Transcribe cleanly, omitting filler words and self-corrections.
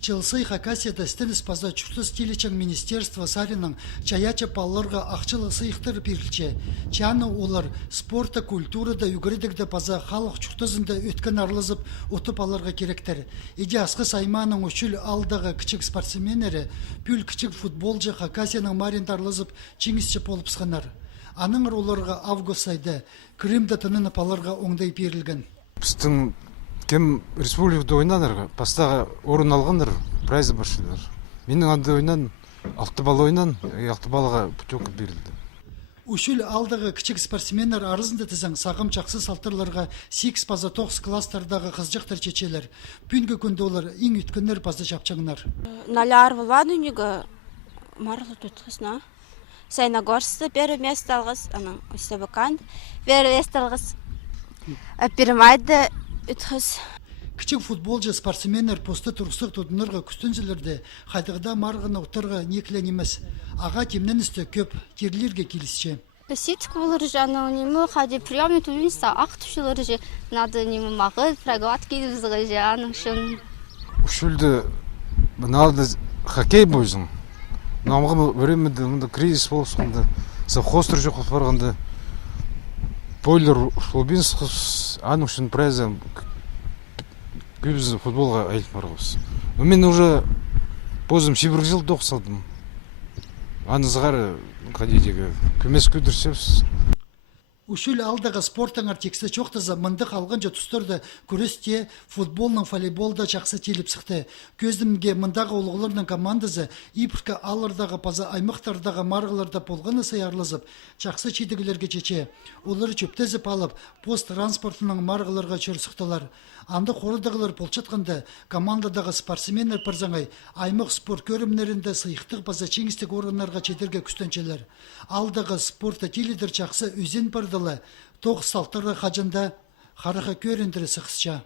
Челсей Хакасияда стіліс паза чүрті стиличен министерство сарының чаяча палларға ақчылы сыйықтыр берілче. Чаны олар спорта, культурада үгірдігді паза халық чүртізінде өткен арлызып отып аларға керектер. Иде асқы сайманың үшіл алдағы кічік спортсменері пүл кічік футболжы Хакасияның маринді арлызып чеңісче болып сқанар. Аның оларға август айды Крымда тынын паларға оңдай берілген. Біздің кем республикада ойнадыр, пастағы орын алғандар, прайзы баршыдар. Менің анда ойнан, алты бала ойнан, алты балаға путевка берілді. Үшіл алдағы кічік спортсменер арызында тізің сағым жақсы салтырларға 8 паза 9 класстардағы қызжықтар чечелер. Пүнгі күнді олар ең үткінер паза жапчаңнар. Наляр владу неге марлы тұтқысына. Сайнагорсты первое место алғыз, аның Үстебекан первое место алғыз. Перемайды үтқыз. Кічік футболжы спортсменер посты тұрғысық тұдынырға күстінзілерді қайдығда марғына ұттырға некілен емес. Аға темнен үсті көп терлерге келісше. Ситк болыр жаны, немі қады приемный тулинста ақ түшілер же, нады немі мағы прокладки үзігі же, аның шын. Үшілді, надо хоккей бойзың. Намғы временде мұнда кризис болып сұғында, совхоз түрі жоқ барғанда, бойлер Шолбинск, аның үшін прайзы көбізі футболға айлық барғыз. Мен уже позым шебір жыл тоқсадым. Аны зғары қадейдегі көмес көдірсепсіз. Үшіл алдағы спорттың артексі чоқтызы мындық алған тұстырды көрісте футболның волейболда жақсы теліп сықты. Көздімге мындағы олғыларының командызы Ипрка алырдағы паза аймақтардағы марғыларда болғаны саярлызып, жақсы чедігілерге чече. Олары чөптезіп алып, пост транспортының марғыларға чөрсіқталар. Анды қорыдағылар полчатқанды командадағы спортсменер парзаңай аймақ спорт көрімнерінде сыйықтық паза чеңістік орынларға чедерге күстенчелер. Алдағы спорта теледір жақсы өзен бардылы, тоқ салтыры қажында қарыға көріндірі сықсча.